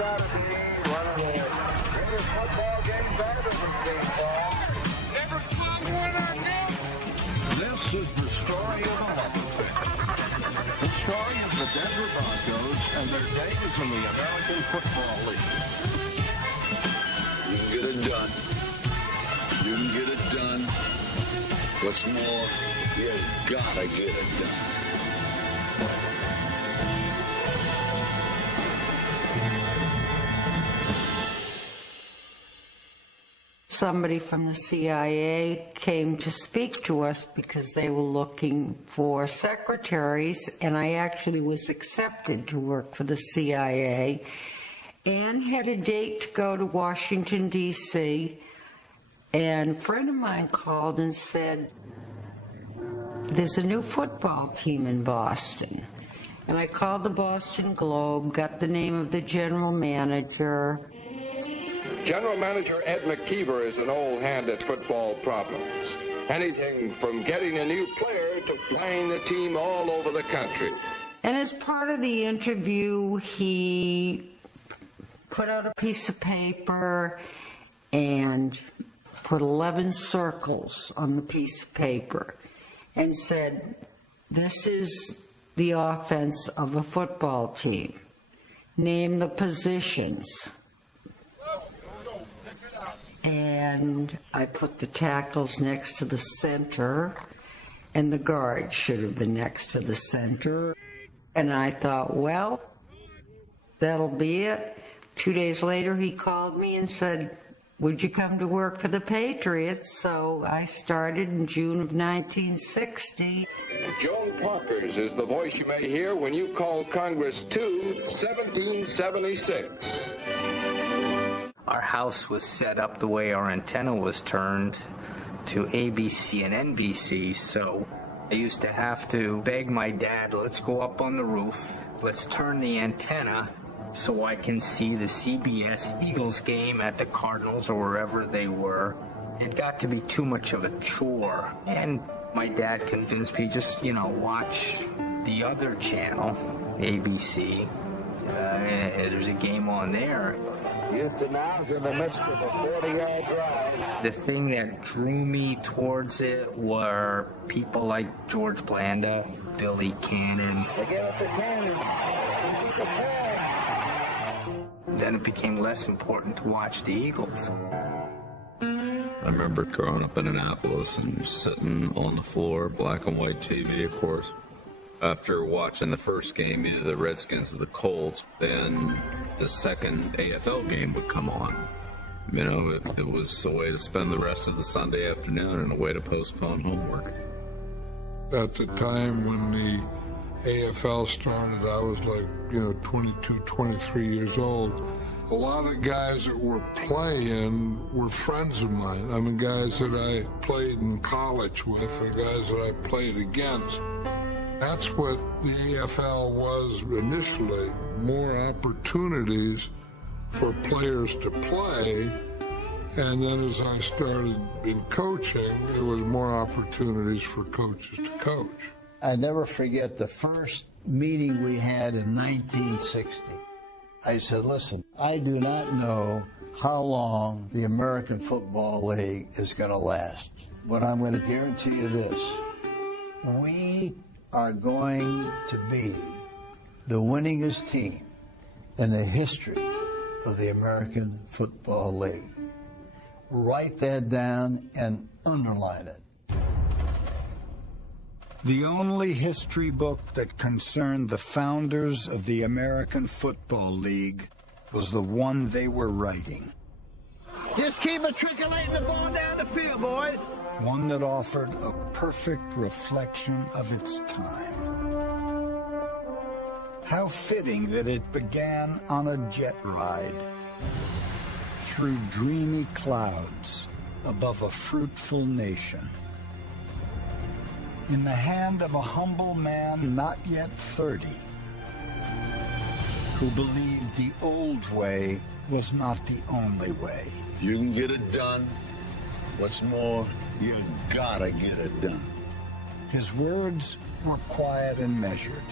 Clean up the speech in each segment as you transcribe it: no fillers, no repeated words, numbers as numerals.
got to be one of the greatest football games I've ever seen, Paul. Every time when I get. This is the story of the month. The story of the Denver Broncos and their days in the American Football League. You can get it done. You can get it done. What's more, you gotta get it done. Somebody from the CIA came to speak to us because they were looking for secretaries, and I actually was accepted to work for the CIA and had a date to go to Washington, D.C., and a friend of mine called and said, there's a new football team in Boston. And I called the Boston Globe, got the name of the general manager. General Manager Ed McKeever is an old hand at football problems. Anything from getting a new player to flying the team all over the country. And as part of the interview, he put out a piece of paper and put 11 circles on the piece of paper and said, this is the offense of a football team. Name the positions. And I put the tackles next to the center, and the guard should have been next to the center. And I thought, well, that'll be it. 2 days later, he called me and said, would you come to work for the Patriots? So I started in June of 1960. Joan Parker's is the voice you may hear when you call Congress to 1776. Our house was set up the way our antenna was turned to ABC and NBC, so I used to have to beg my dad, let's go up on the roof, let's turn the antenna so I can see the CBS Eagles game at the Cardinals or wherever they were. It got to be too much of a chore, and my dad convinced me just, watch the other channel, ABC. There's a game on there. Houston now is in the midst of a 40-yard drive. The thing that drew me towards it were people like George Blanda, Billy Cannon. They give it to Cannon. Then it became less important to watch the Eagles. I remember growing up in Annapolis and sitting on the floor, black and white TV, of course. After watching the first game, either the Redskins or the Colts, then the second AFL game would come on. It was a way to spend the rest of the Sunday afternoon and a way to postpone homework. At the time when the AFL started, I was 22, 23 years old. A lot of guys that were playing were friends of mine. I mean, guys that I played in college with and guys that I played against. That's what the AFL was initially, more opportunities for players to play. And then as I started in coaching, it was more opportunities for coaches to coach. I never forget the first meeting we had in 1960. I said, listen, I do not know how long the American Football League is going to last, but I'm going to guarantee you this. We are going to be the winningest team in the history of the American Football League. Write that down and underline it. The only history book that concerned the founders of the American Football League was the one they were writing. Just keep matriculating the ball down the field, boys. One that offered a perfect reflection of its time. How fitting that it began on a jet ride through dreamy clouds above a fruitful nation. In the hand of a humble man not yet 30, who believed the old way was not the only way. You can get it done. What's more, you gotta get it done. His words were quiet and measured.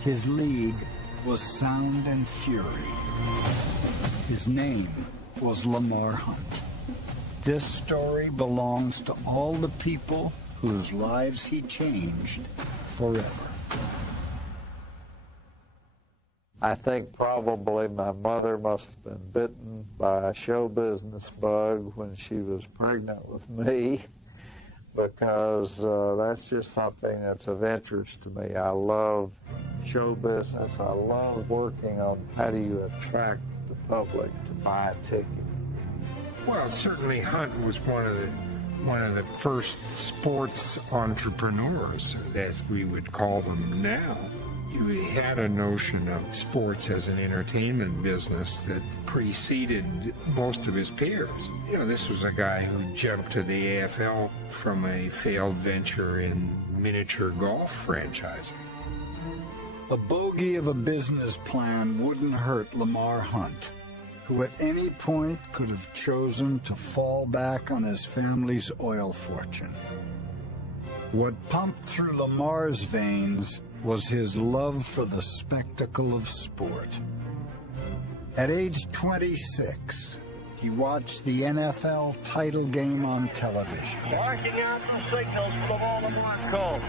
His league was sound and fury. His name was Lamar Hunt. This story belongs to all the people whose lives he changed forever. I think probably my mother must have been bitten by a show business bug when she was pregnant with me, because that's just something that's of interest to me. I love show business. I love working on how do you attract the public to buy a ticket. Well, certainly Hunt was one of the first sports entrepreneurs, as we would call them now. You had a notion of sports as an entertainment business that preceded most of his peers. You know, this was a guy who jumped to the AFL from a failed venture in miniature golf franchising. A bogey of a business plan wouldn't hurt Lamar Hunt, who at any point could have chosen to fall back on his family's oil fortune. What pumped through Lamar's veins was his love for the spectacle of sport. At age 26, he watched the NFL title game on television. Marking out the signals for the Baltimore Colts.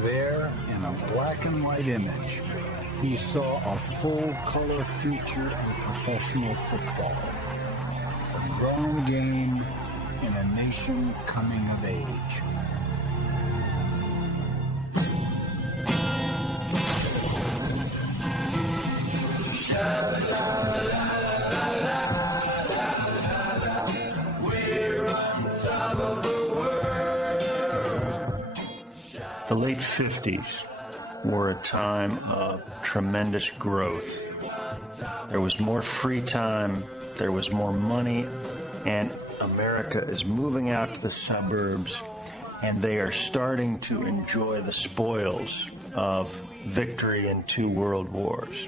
There, in a black and white image, he saw a full-color future in professional football. A growing game in a nation coming of age. The late 50s were a time of tremendous growth. There was more free time, there was more money, and America is moving out to the suburbs, and they are starting to enjoy the spoils of victory in 2 world wars.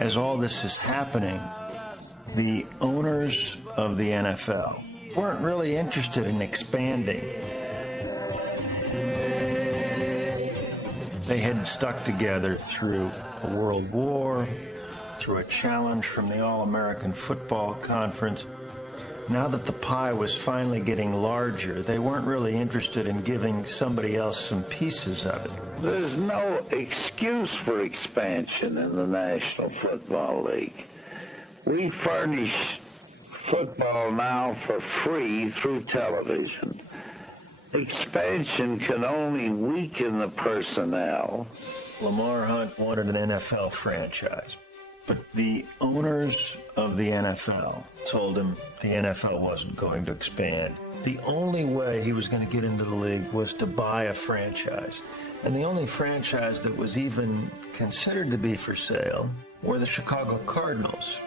As all this is happening, the owners of the NFL weren't really interested in expanding. They had stuck together through a world war, through a challenge from the All-American Football Conference. Now that the pie was finally getting larger, they weren't really interested in giving somebody else some pieces of it. There's no excuse for expansion in the National Football League. We furnish football now for free through television. Expansion can only weaken the personnel. Lamar Hunt wanted an NFL franchise, but the owners of the NFL told him the NFL wasn't going to expand. The only way he was going to get into the league was to buy a franchise. And the only franchise that was even considered to be for sale were the Chicago Cardinals.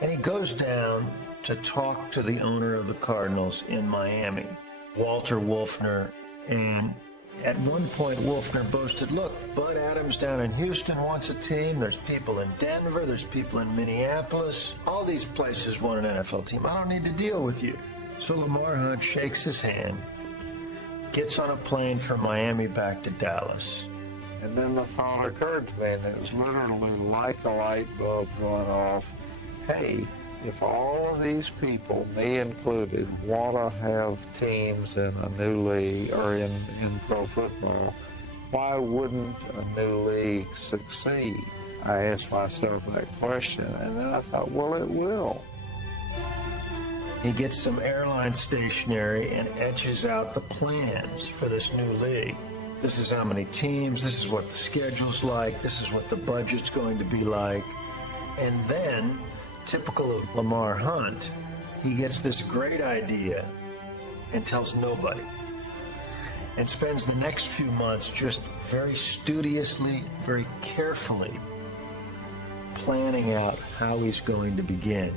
And he goes down to talk to the owner of the Cardinals in Miami, Walter Wolfner, and at one point Wolfner boasted, look, Bud Adams down in Houston wants a team, there's people in Denver, there's people in Minneapolis, all these places want an NFL team, I don't need to deal with you. So Lamar Hunt shakes his hand, gets on a plane from Miami back to Dallas. And then the thought occurred to me, and it was literally like a light bulb going off. Hey, if all of these people, me included, want to have teams in a new league or in pro football, why wouldn't a new league succeed? I asked myself that question, and then I thought, well, it will. He gets some airline stationery and etches out the plans for this new league. This is how many teams, this is what the schedule's like, this is what the budget's going to be like. And then, typical of Lamar Hunt, he gets this great idea and tells nobody. And spends the next few months just very studiously, very carefully planning out how he's going to begin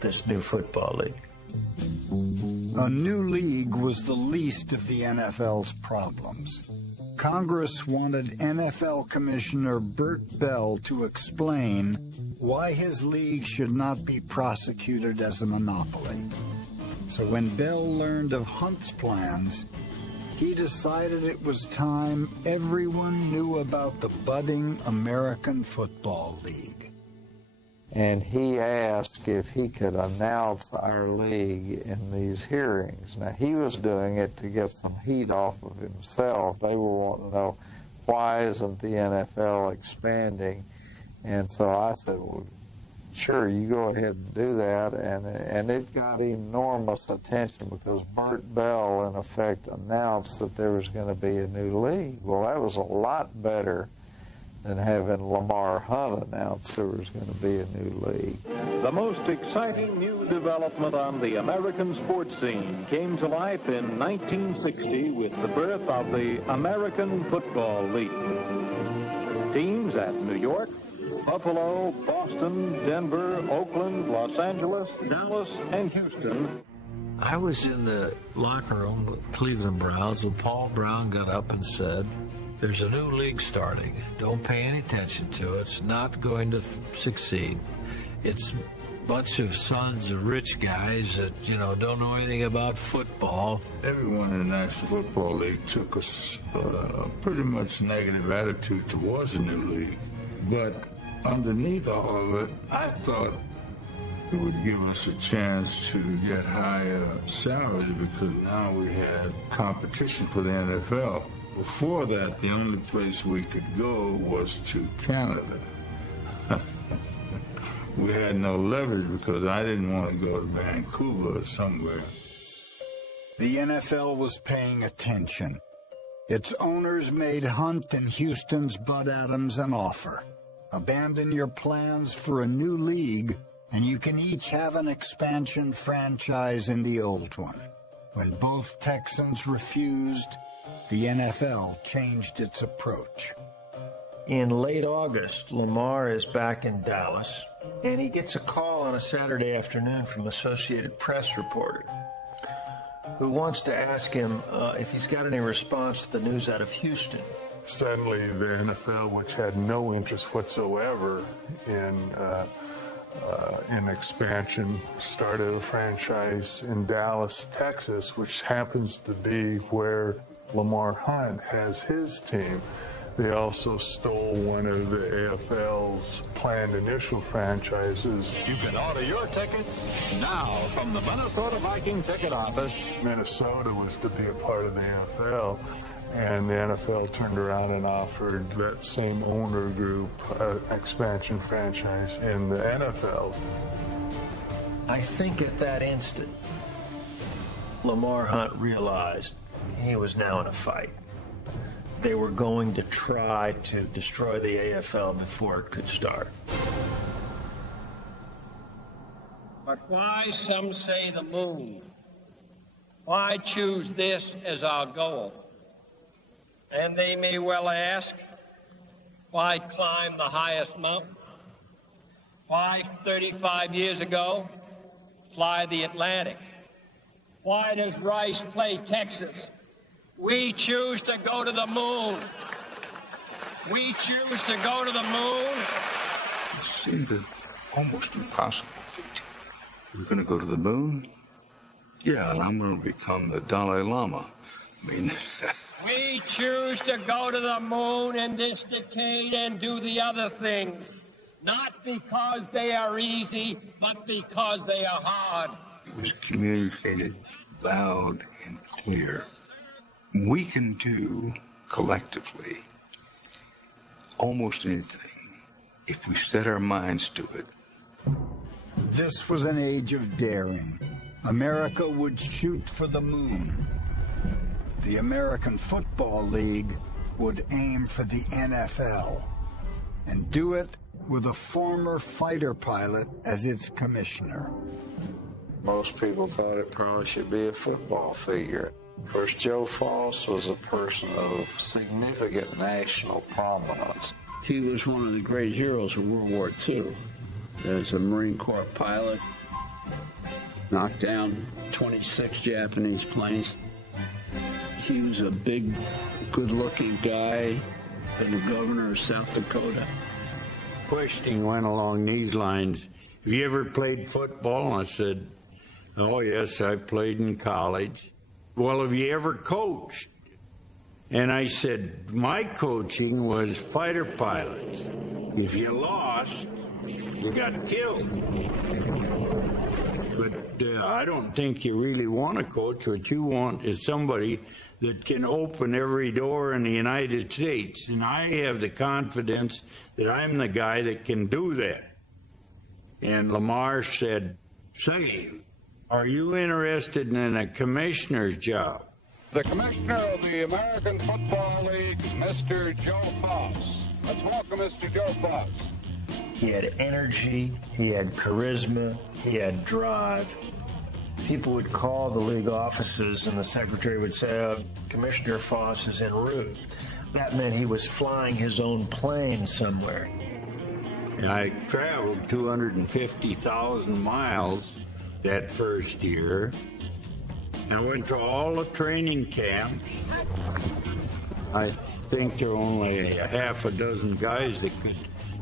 this new football league. A new league was the least of the NFL's problems. Congress wanted NFL Commissioner Burt Bell to explain why his league should not be prosecuted as a monopoly. So when Bell learned of Hunt's plans, he decided it was time everyone knew about the budding American Football League. And he asked if he could announce our league in these hearings. Now, he was doing it to get some heat off of himself. They were wanting to know, why isn't the NFL expanding? And so I said, well, sure, you go ahead and do that. And it got enormous attention because Bert Bell, in effect, announced that there was going to be a new league. Well, that was a lot better than having Lamar Hunt announce there was going to be a new league. The most exciting new development on the American sports scene came to life in 1960 with the birth of the American Football League. Teams at New York, Buffalo, Boston, Denver, Oakland, Los Angeles, Dallas, and Houston. I was in the locker room with Cleveland Browns when Paul Brown got up and said, there's a new league starting. Don't pay any attention to it. It's not going to succeed. It's a bunch of sons of rich guys that, don't know anything about football. Everyone in the National Football League took a pretty much negative attitude towards the new league. But underneath all of it, I thought it would give us a chance to get higher salaries because now we had competition for the NFL. Before that, the only place we could go was to Canada. We had no leverage because I didn't want to go to Vancouver or somewhere. The NFL was paying attention. Its owners made Hunt and Houston's Bud Adams an offer. Abandon your plans for a new league, and you can each have an expansion franchise in the old one. When both Texans refused, the NFL changed its approach. In late August, Lamar is back in Dallas, and he gets a call on a Saturday afternoon from Associated Press reporter who wants to ask him if he's got any response to the news out of Houston. Suddenly, the NFL, which had no interest whatsoever in expansion, started a franchise in Dallas, Texas, which happens to be where Lamar Hunt has his team. They also stole one of the AFL's planned initial franchises. You can order your tickets now from the Minnesota Viking ticket office. Minnesota was to be a part of the NFL, and the NFL turned around and offered that same owner group an expansion franchise in the NFL. I think at that instant, Lamar Hunt realized he was now in a fight. They were going to try to destroy the AFL before it could start. But why, some say, the moon? Why choose this as our goal? And they may well ask, why climb the highest mountain? Why, 35 years ago, fly the Atlantic? Why does Rice play Texas? We choose to go to the moon. We choose to go to the moon. It seemed an almost impossible feat. We're going to go to the moon? Yeah, and I'm going to become the Dalai Lama. I mean... We choose to go to the moon in this decade and do the other things. Not because they are easy, but because they are hard. It was communicated loud and clear. We can do, collectively, almost anything if we set our minds to it. This was an age of daring. America would shoot for the moon. The American Football League would aim for the NFL and do it with a former fighter pilot as its commissioner. Most people thought it probably should be a football figure. Of course, Joe Foss was a person of significant national prominence. He was one of the great heroes of World War II. As a Marine Corps pilot, knocked down 26 Japanese planes. He was a big, good-looking guy, and the governor of South Dakota. Questioning went along these lines. Have you ever played football? I said, oh, yes, I played in college. Well, have you ever coached? And I said, my coaching was fighter pilots. If you lost, you got killed. But I don't think you really want a coach. What you want is somebody that can open every door in the United States. And I have the confidence that I'm the guy that can do that. And Lamar said, say, are you interested in a commissioner's job? The commissioner of the American Football League, Mr. Joe Foss. Let's welcome Mr. Joe Foss. He had energy, he had charisma, he had drive. People would call the league offices and the secretary would say, Commissioner Foss is en route. That meant he was flying his own plane somewhere. And I traveled 250,000 miles that first year. I went to all the training camps. I think there were only a half a dozen guys that could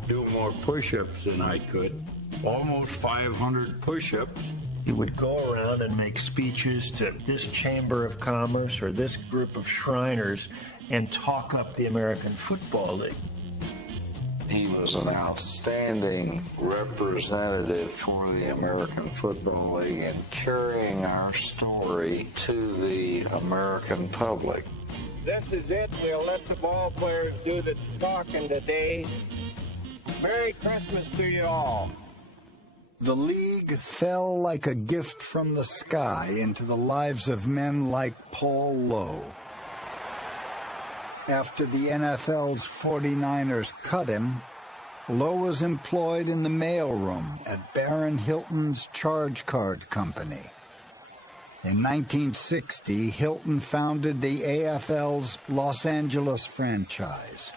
do more push-ups than I could. Almost 500 push-ups. He would go around and make speeches to this Chamber of Commerce or this group of Shriners and talk up the American Football League. He was an outstanding representative for the American Football League in carrying our story to the American public. This is it. We'll let the ball players do the talking today. Merry Christmas to you all. The league fell like a gift from the sky into the lives of men like Paul Lowe. After the NFL's 49ers cut him, Lowe was employed in the mailroom at Baron Hilton's Charge Card Company. In 1960, Hilton founded the AFL's Los Angeles franchise.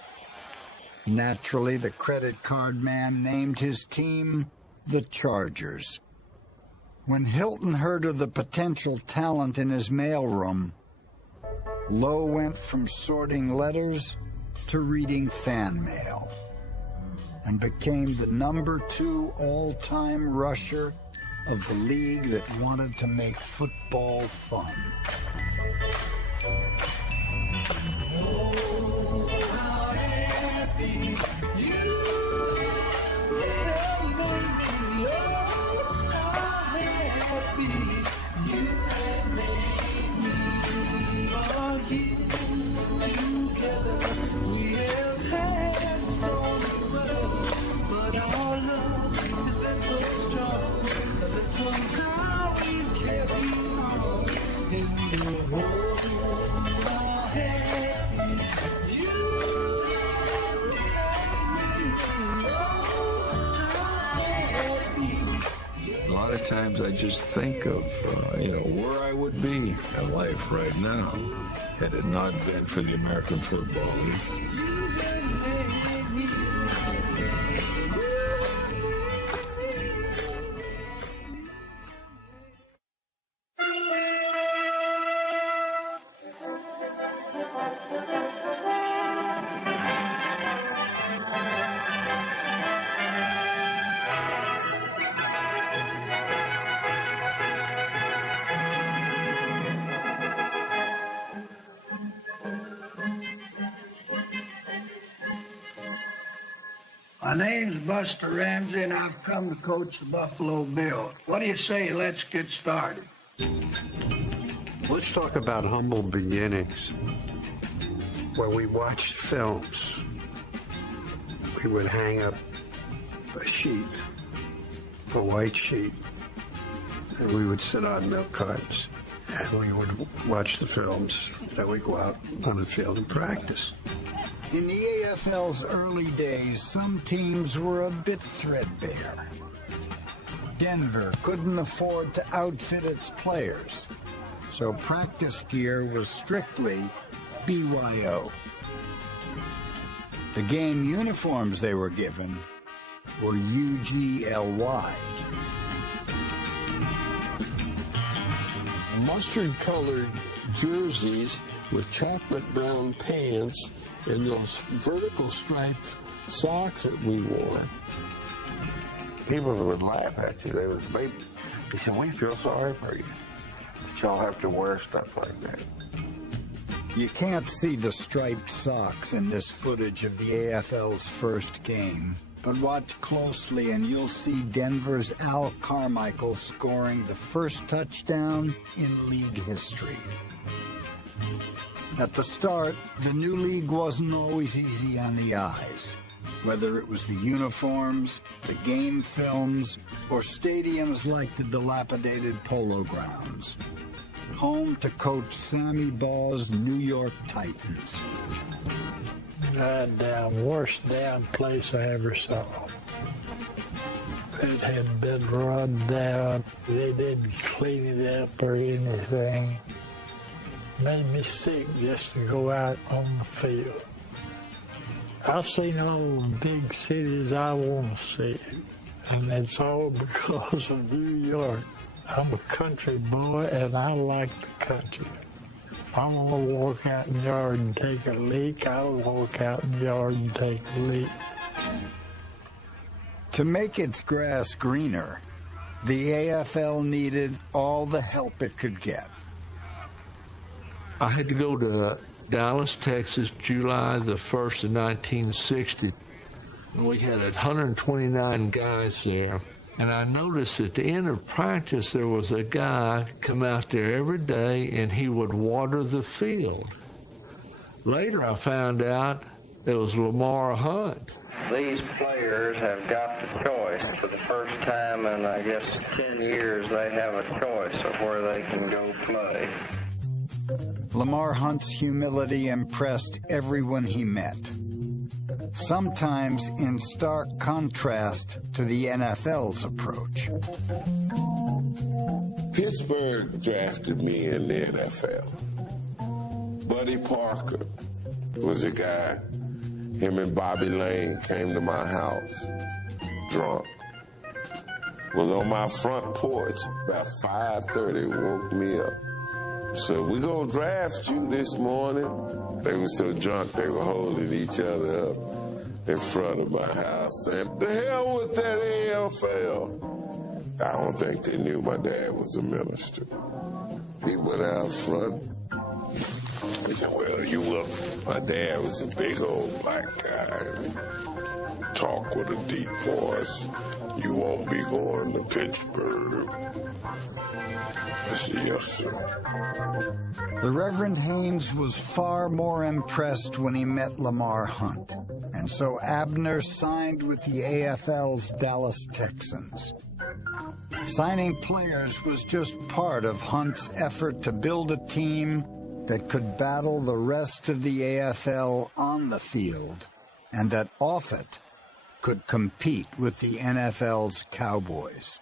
Naturally, the credit card man named his team the Chargers. When Hilton heard of the potential talent in his mailroom, Lowe went from sorting letters to reading fan mail and became the #2 all-time rusher of the league that wanted to make football fun. Oh, how happy you A lot of times I just think of, where I would be in life right now had it not been for the American Football League. My name's Buster Ramsey, and I've come to coach the Buffalo Bills. What do you say? Let's get started. Let's talk about humble beginnings. When we watched films, we would hang up a sheet, a white sheet, and we would sit on milk cartons, and we would watch the films. Then we go out on the field and practice. In the AFL's early days, some teams were a bit threadbare. Denver couldn't afford to outfit its players, so practice gear was strictly BYO. The game uniforms they were given were UGLY. Mustard-colored jerseys with chocolate brown pants and those vertical striped socks that we wore. People would laugh at you. They said, we feel sorry for you. But y'all have to wear stuff like that. You can't see the striped socks in this footage of the AFL's first game, but watch closely and you'll see Denver's Al Carmichael scoring the first touchdown in league history. At the start, the new league wasn't always easy on the eyes. Whether it was the uniforms, the game films, or stadiums like the dilapidated Polo Grounds. Home to Coach Sammy Ball's New York Titans. Goddamn worst damn place I ever saw. It had been run down. They didn't clean it up or anything. Made me sick just to go out on the field. I've seen all the big cities I want to see, and it's all because of New York. I'm a country boy, and I like the country. If I want to walk out in the yard and take a leak, I'll walk out in the yard and take a leak. To make its grass greener, the AFL needed all the help it could get. I had to go to Dallas, Texas, July the 1st of 1960. We had 129 guys there. And I noticed at the end of practice, there was a guy come out there every day, and he would water the field. Later, I found out it was Lamar Hunt. These players have got the choice. For the first time in, I guess, 10 years, they have a choice of where they can go play. Lamar Hunt's humility impressed everyone he met, sometimes in stark contrast to the NFL's approach. Pittsburgh drafted me in the NFL. Buddy Parker was a guy. Him and Bobby Lane came to my house, drunk. Was on my front porch about 5:30, woke me up. So we gonna draft you this morning. They were so drunk they were holding each other up in front of my house saying, the hell with that AFL. I don't think they knew my dad was a minister. He went out front. He said, well, you up. My dad was a big old black guy. Talk with a deep voice. You won't be going to Pittsburgh. I said, yes, sir. The Reverend Haynes was far more impressed when he met Lamar Hunt, and so Abner signed with the AFL's Dallas Texans. Signing players was just part of Hunt's effort to build a team that could battle the rest of the AFL on the field, and that off it could compete with the NFL's Cowboys.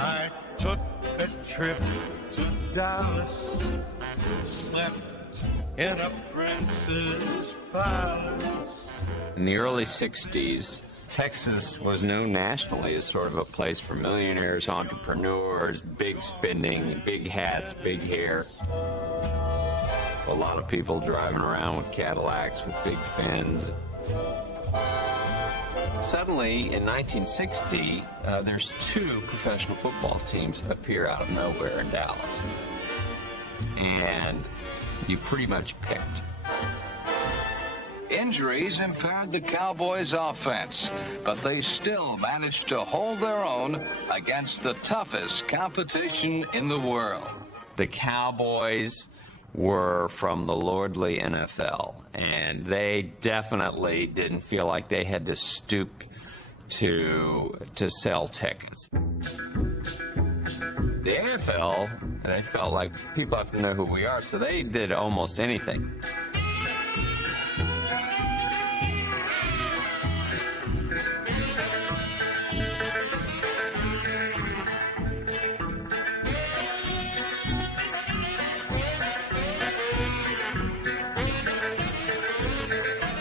I took a trip to Dallas, slept in a prince's palace. In the early 60s, Texas was known nationally as sort of a place for millionaires, entrepreneurs, big spending, big hats, big hair. A lot of people driving around with Cadillacs with big fins. Suddenly, in 1960, there's two professional football teams appear out of nowhere in Dallas. And you pretty much picked. Injuries impaired the Cowboys' offense, but they still managed to hold their own against the toughest competition in the world. The Cowboys were from the lordly NFL, and they definitely didn't feel like they had to stoop to sell tickets. The NFL, they felt like people have to know who we are, so they did almost anything.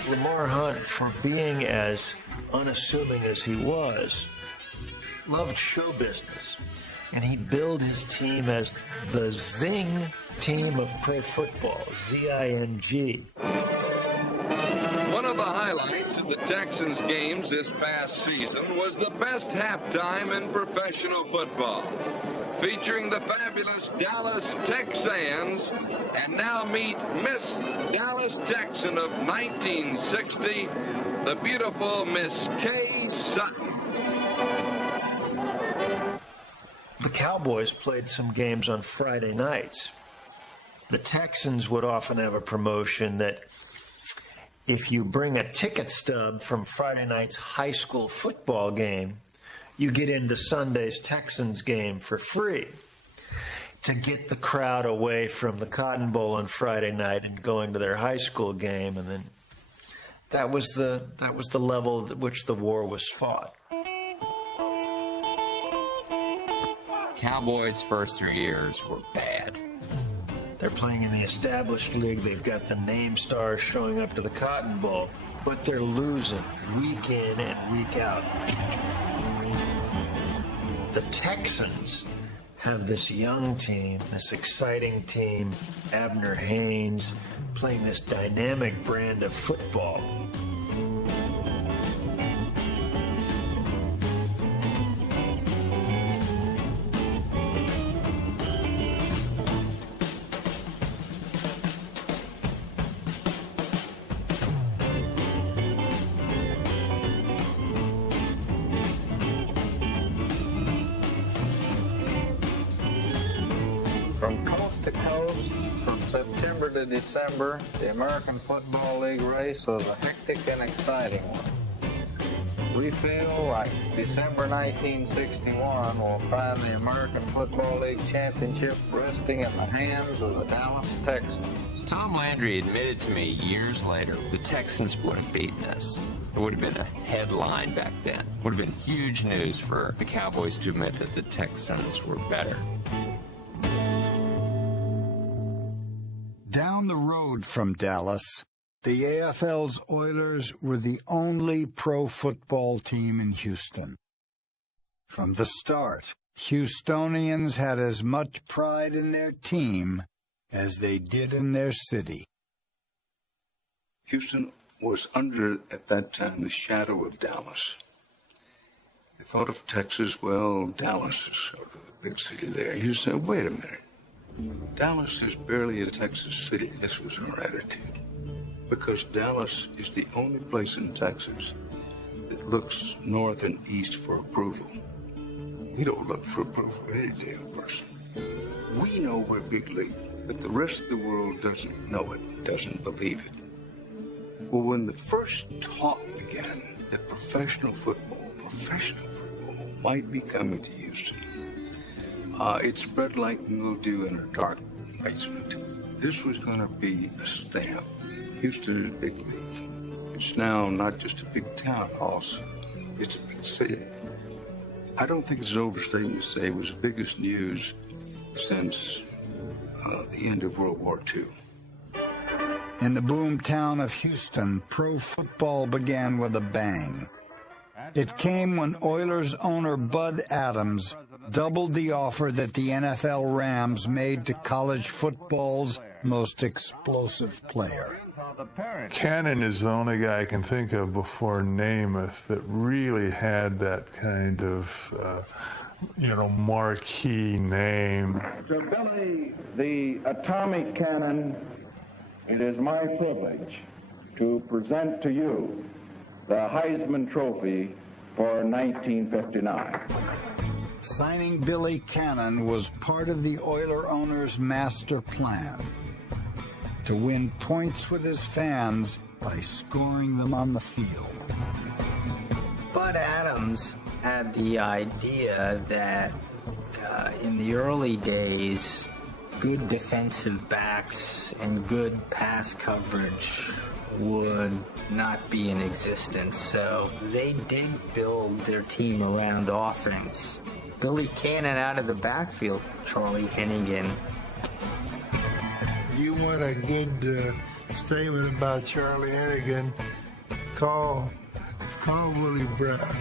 Lamar Hunt, for being as unassuming as he was, loved show business. And he billed his team as the Zing team of pro football, Z-I-N-G. One of the highlights of the Texans games this past season was the best halftime in professional football, featuring the fabulous Dallas Texans. And now meet Miss Dallas Texan of 1960, the beautiful Miss Kay Sutton. The Cowboys played some games on Friday nights. The Texans would often have a promotion that if you bring a ticket stub from Friday night's high school football game, you get into Sunday's Texans game for free, to get the crowd away from the Cotton Bowl on Friday night and going to their high school game. And then that was the level at which the war was fought. Cowboys' first 3 years were bad. They're playing in the established league. They've got the name stars showing up to the Cotton Bowl, but they're losing week in and week out. The Texans have this young team, this exciting team, Abner Haynes, playing this dynamic brand of football. From coast to coast, from September to December, the American Football League race was a hectic and exciting one. We feel like December 1961 will find the American Football League championship resting in the hands of the Dallas Texans. Tom Landry admitted to me years later the Texans would have beaten us. It would have been a headline back then. It would have been huge news for the Cowboys to admit that the Texans were better. Down the road from Dallas, the AFL's Oilers were the only pro football team in Houston. From the start, Houstonians had as much pride in their team as they did in their city. Houston was under, at that time, the shadow of Dallas. They thought of Texas, well, Dallas is sort of the big city there. You say, wait a minute. Dallas is barely a Texas city. This was our attitude. Because Dallas is the only place in Texas that looks north and east for approval. We don't look for approval of any damn person. We know we're big league, but the rest of the world doesn't know it, doesn't believe it. Well, when the first talk began that professional football might be coming to Houston, it spread like mildew in a dark basement. This was going to be a stamp. Houston is a big league. It's now not just a big town, also. It's a big city. I don't think it's an overstatement to say it was the biggest news since the end of World War II. In the boom town of Houston, pro football began with a bang. It came when Oilers owner Bud Adams doubled the offer that the NFL Rams made to college football's most explosive player. Cannon is the only guy I can think of before Namath that really had that kind of, marquee name. To Billy the Atomic Cannon, it is my privilege to present to you the Heisman Trophy for 1959. Signing Billy Cannon was part of the Oiler owner's master plan to win points with his fans by scoring them on the field. Bud Adams had the idea that in the early days, good defensive backs and good pass coverage would not be in existence. So they did build their team around offense. Billy Cannon out of the backfield, Charlie Hennigan. You want a good statement about Charlie Hennigan, call Willie Brown.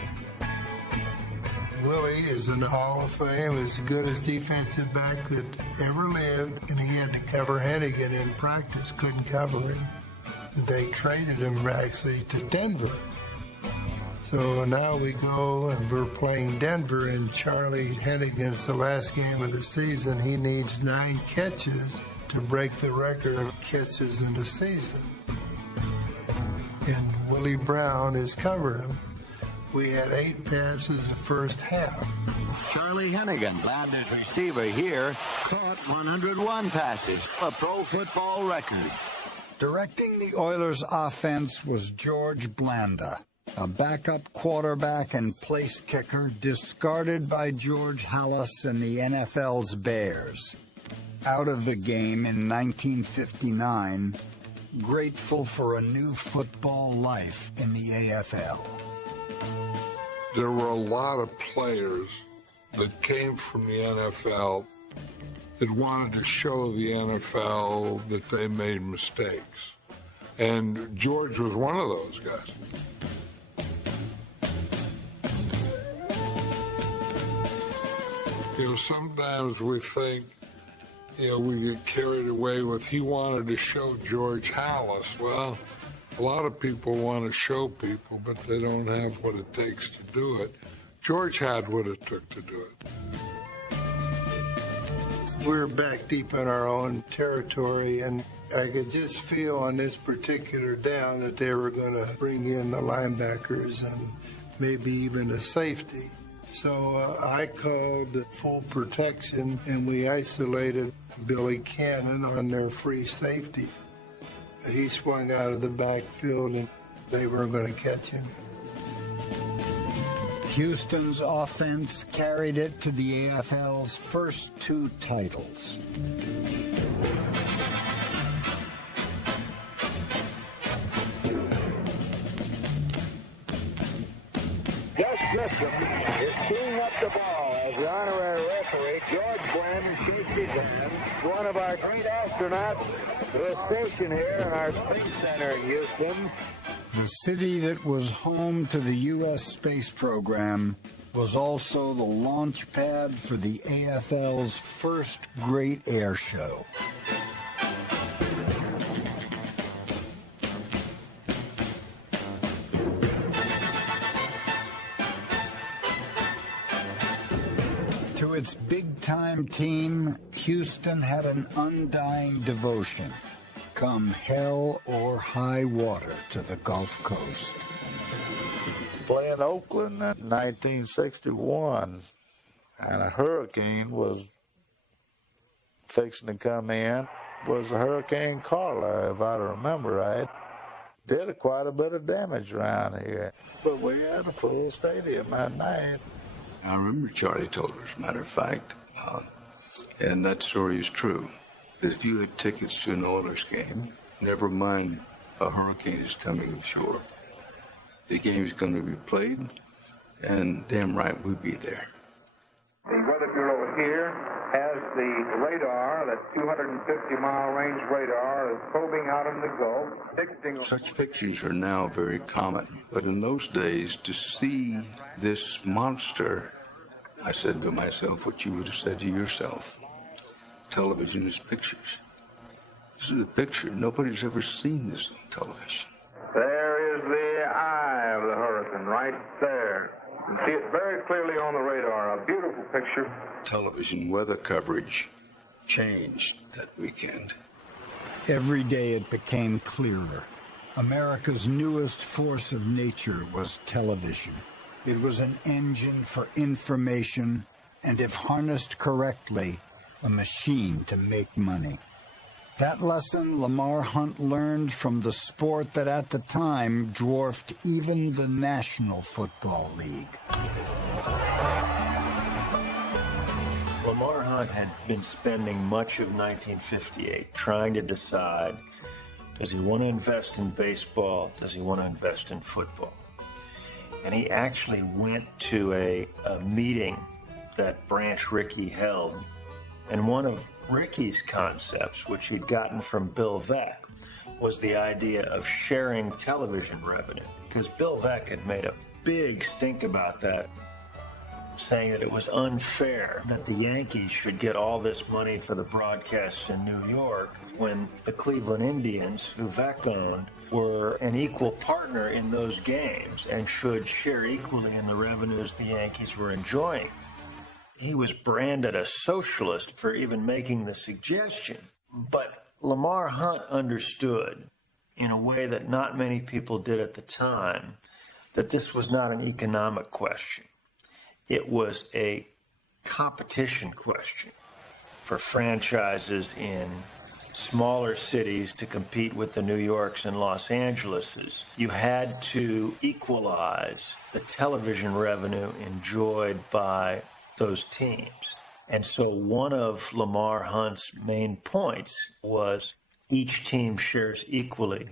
Willie is in the Hall of Fame, as the goodest defensive back that ever lived, and he had to cover Hennigan in practice, couldn't cover him. They traded him actually to Denver. So now we go and we're playing Denver, and Charlie Hennigan's the last game of the season. He needs 9 catches to break the record of catches in the season. And Willie Brown has covered him. We had 8 passes the first half. Charlie Hennigan, Blanders receiver here, caught 101 passes, a Pro Football record. Directing the Oilers' offense was George Blanda, a backup quarterback and place kicker discarded by George Halas and the NFL's Bears. Out of the game in 1959, grateful for a new football life in the AFL. There were a lot of players that came from the NFL that wanted to show the NFL that they made mistakes. And George was one of those guys. You know, sometimes we think, we get carried away with he wanted to show George Halas. Well, a lot of people want to show people, but they don't have what it takes to do it. George had what it took to do it. We're back deep in our own territory, and I could just feel on this particular down that they were going to bring in the linebackers and maybe even a safety. So I called full protection, and we isolated Billy Cannon on their free safety. He swung out of the backfield, and they were going to catch him. Houston's offense carried it to the AFL's first 2 titles. Gus Grissom is teeing up the ball as the honorary referee. George Glenn, Chief Buchanan, one of our great astronauts who is stationed here in our Space Center in Houston. The city that was home to the U.S. space program was also the launch pad for the AFL's first great air show. To its big-time team, Houston had an undying devotion. Come hell or high water to the Gulf Coast. Playing Oakland in 1961, and a hurricane was fixing to come in. It was Hurricane Carla, if I remember right. Did quite a bit of damage around here. But we had a full stadium that night. I remember Charlie told her, as a matter of fact, and that story is true, that if you had tickets to an Oilers game, never mind a hurricane is coming ashore, the game is going to be played, and damn right we'd be there. The Weather Bureau here has the radar, that 250-mile range radar, is probing out in the Gulf, picturing... Such pictures are now very common, but in those days, to see this monster, I said to myself what you would have said to yourself. Television is pictures. This is a picture. Nobody's ever seen this on television. There is the eye of the hurricane right there. You can see it very clearly on the radar. A beautiful picture. Television weather coverage changed that weekend. Every day it became clearer. America's newest force of nature was television. It was an engine for information, and if harnessed correctly, a machine to make money. That lesson Lamar Hunt learned from the sport that at the time dwarfed even the National Football League. Lamar Hunt had been spending much of 1958 trying to decide, does he want to invest in baseball? Does he want to invest in football? And he actually went to a meeting that Branch Rickey held. And one of Ricky's concepts, which he'd gotten from Bill Veeck, was the idea of sharing television revenue. Because Bill Veeck had made a big stink about that. saying that it was unfair that the Yankees should get all this money for the broadcasts in New York when the Cleveland Indians, who Veeck owned, were an equal partner in those games and should share equally in the revenues the Yankees were enjoying. He was branded a socialist for even making the suggestion. But Lamar Hunt understood, in a way that not many people did at the time, that this was not an economic question. It was a competition question for franchises in smaller cities to compete with the New Yorks and Los Angeleses. You had to equalize the television revenue enjoyed by those teams. And so one of Lamar Hunt's main points was each team shares equally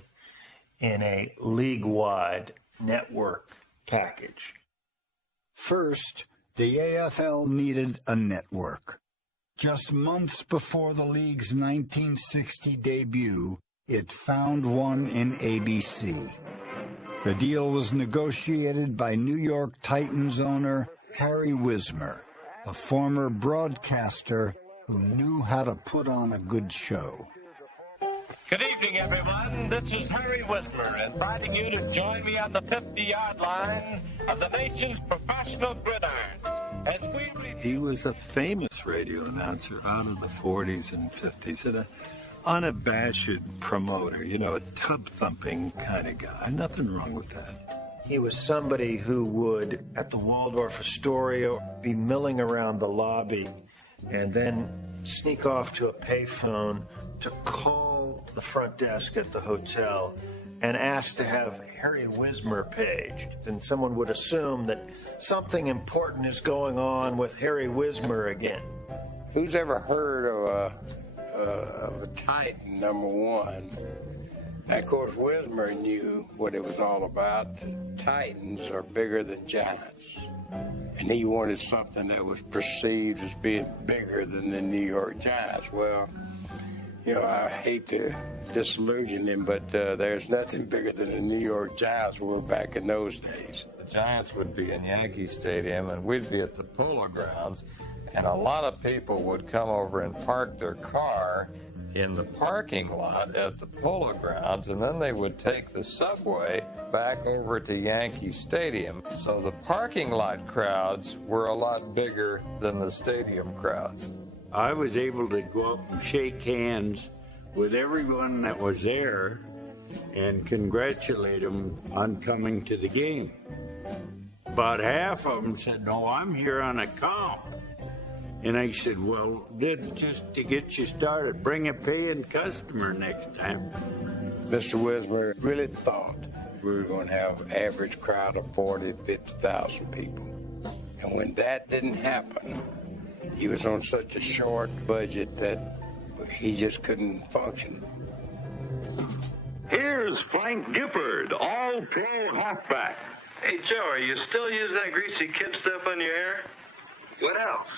in a league-wide network package. First, the AFL needed a network. Just months before the league's 1960 debut, it found one in ABC. The deal was negotiated by New York Titans owner Harry Wismer, a former broadcaster who knew how to put on a good show. Good evening, everyone. This is Harry Wismer, inviting you to join me on the 50-yard line of the nation's professional gridiron. He was a famous radio announcer out of the 40s and 50s, and an unabashed promoter, a tub-thumping kind of guy. Nothing wrong with that. He was somebody who would, at the Waldorf Astoria, be milling around the lobby and then sneak off to a payphone to call the front desk at the hotel and ask to have Harry Wismer paged. And someone would assume that something important is going on with Harry Wismer again. Who's ever heard of a Titan, number one? And of course, Wismer knew what it was all about. The Titans are bigger than Giants. And he wanted something that was perceived as being bigger than the New York Giants. Well, I hate to disillusion him, but there's nothing bigger than the New York Giants were back in those days. The Giants would be in Yankee Stadium, and we'd be at the Polo Grounds, and a lot of people would come over and park their car in the parking lot at the Polo Grounds, and then they would take the subway back over to Yankee Stadium. So the parking lot crowds were a lot bigger than the stadium crowds. I was able to go up and shake hands with everyone that was there and congratulate them on coming to the game. About half of them said, "No, I'm here on account." And I said, "Well, just to get you started, bring a paying customer next time." Mr. Wismer really thought we were going to have an average crowd of 40,000 to 50,000 people. And when that didn't happen, he was on such a short budget that he just couldn't function. Here's Frank Gifford, all-pro halfback. Hey, Joe, are you still using that greasy kid stuff on your hair? What else?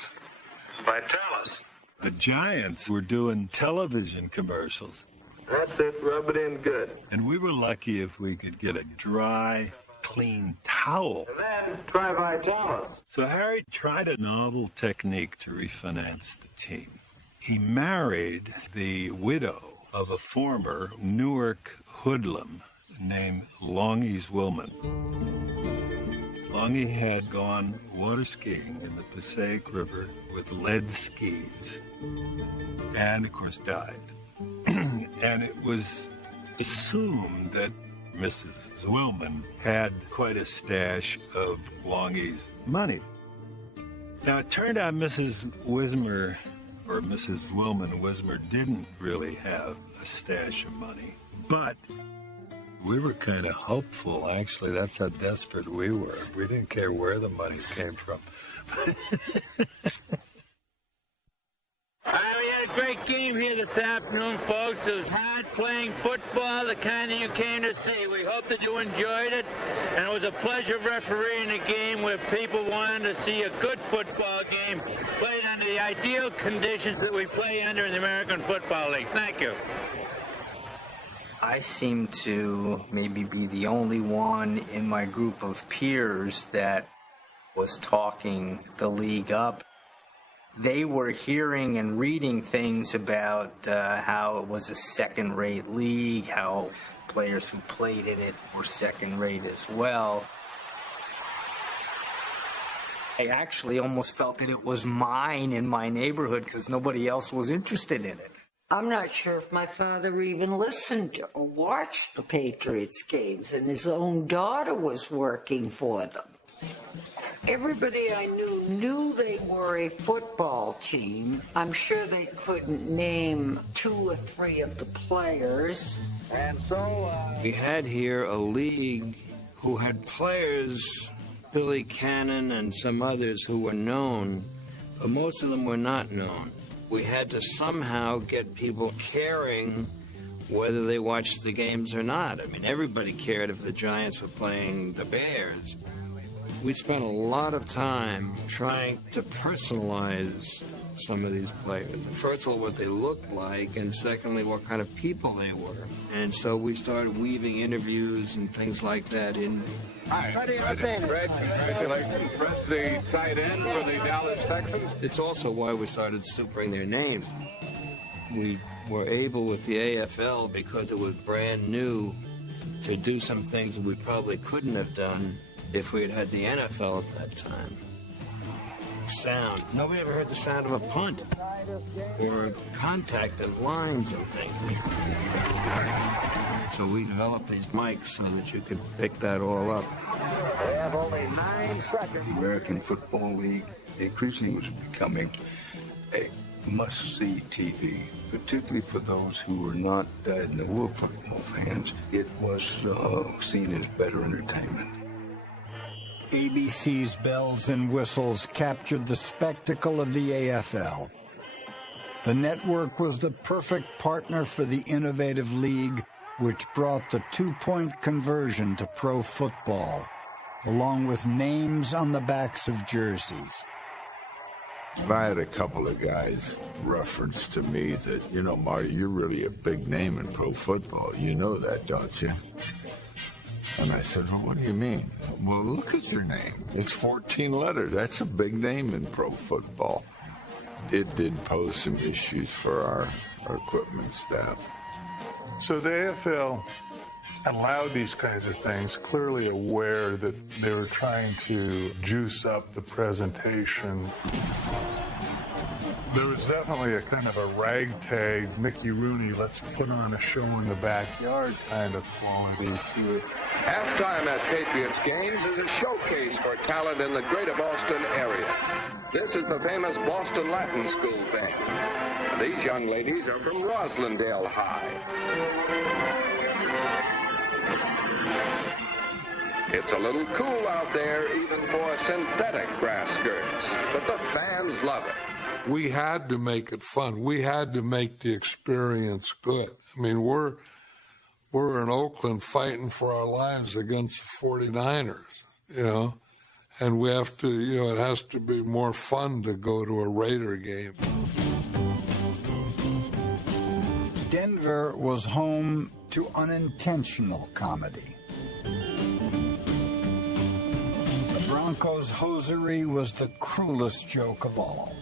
Vitalis. The Giants were doing television commercials. That's it. Rub it in good. And we were lucky if we could get a dry, clean towel. And then try Vitalis. So Harry tried a novel technique to refinance the team. He married the widow of a former Newark hoodlum named Longy Zwillman. Longy had gone water skiing in the Passaic River with lead skis and, of course, died. And it was assumed that Mrs. Zwillman had quite a stash of Longy's money. Now, it turned out Mrs. Wismer, or Mrs. Zwillman Wismer, didn't really have a stash of money. But we were kind of hopeful, actually. That's how desperate we were. We didn't care where the money came from. We had a great game here this afternoon, folks. It was hard playing football, the kind that you came to see. We hope that you enjoyed it, and it was a pleasure refereeing a game where people wanted to see a good football game played under the ideal conditions that we play under in the American Football League. Thank you. I seem to maybe be the only one in my group of peers that was talking the league up. They were hearing and reading things about how it was a second-rate league, how players who played in it were second-rate as well. I actually almost felt that it was mine in my neighborhood because nobody else was interested in it. I'm not sure if my father even listened or watched the Patriots games, and his own daughter was working for them. Everybody I knew they were a football team. I'm sure they couldn't name 2 or 3 of the players. And so we had here a league who had players, Billy Cannon and some others who were known, but most of them were not known. We had to somehow get people caring whether they watched the games or not. I mean, everybody cared if the Giants were playing the Bears. We spent a lot of time trying to personalize some of these players. First of all, what they looked like, and secondly, what kind of people they were. And so we started weaving interviews and things like that in. Hi, Fred, congratulations. Fred's the tight end for the Dallas Texans. It's also why we started supering their names. We were able with the AFL, because it was brand new, to do some things that we probably couldn't have done if we had had the NFL at that time. Sound. Nobody ever heard the sound of a punt or contact of lines and things. So we developed these mics so that you could pick that all up. They have only 9 seconds. The American Football League increasingly was becoming a must-see TV, particularly for those who were not in the were football fans. It was seen as better entertainment. ABC's bells and whistles captured the spectacle of the AFL. The network was the perfect partner for the innovative league, which brought the 2-point conversion to pro football, along with names on the backs of jerseys. I had a couple of guys reference to me that, you know, Marty, you're really a big name in pro football. You know that, don't you? And I said, well, what do you mean? Well, look at your name. It's 14 letters. That's a big name in pro football. It did pose some issues for our equipment staff. So the AFL allowed these kinds of things, clearly aware that they were trying to juice up the presentation. There was definitely a kind of a ragtag, Mickey Rooney, let's put on a show in the backyard kind of quality to it. Halftime at Patriots games is a showcase for talent in the greater Boston area. This is the famous Boston Latin School band. These young ladies are from Roslindale High. It's a little cool out there even for synthetic grass skirts, but the fans love it. We had to make it fun. We had to make the experience good. I mean, we're in Oakland fighting for our lives against the 49ers, you know, and we have to, you know, it has to be more fun to go to a Raider game. Denver was home to unintentional comedy. The Broncos' hosiery was the cruelest joke of all.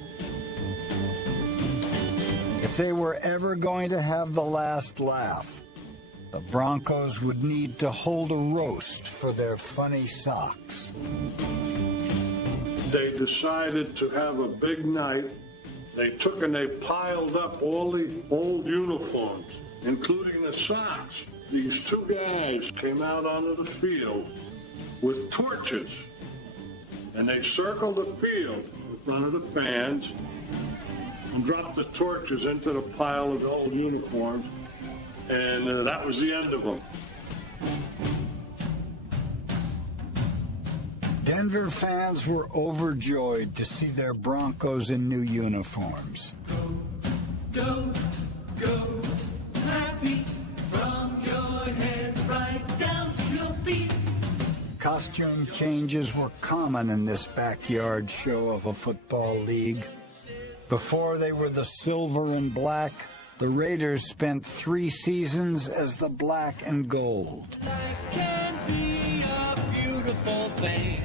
If they were ever going to have the last laugh, the Broncos would need to hold a roast for their funny socks. They decided to have a big night. They took and they piled up all the old uniforms, including the socks. These 2 guys came out onto the field with torches, and they circled the field in front of the fans and dropped the torches into the pile of the old uniforms. And that was the end of them. Denver fans were overjoyed to see their Broncos in new uniforms. Go, go, happy from your head right down to your feet. Costume changes were common in this backyard show of a football league. Before they were the silver and black, the Raiders spent 3 seasons as the black and gold. Life can be a beautiful thing.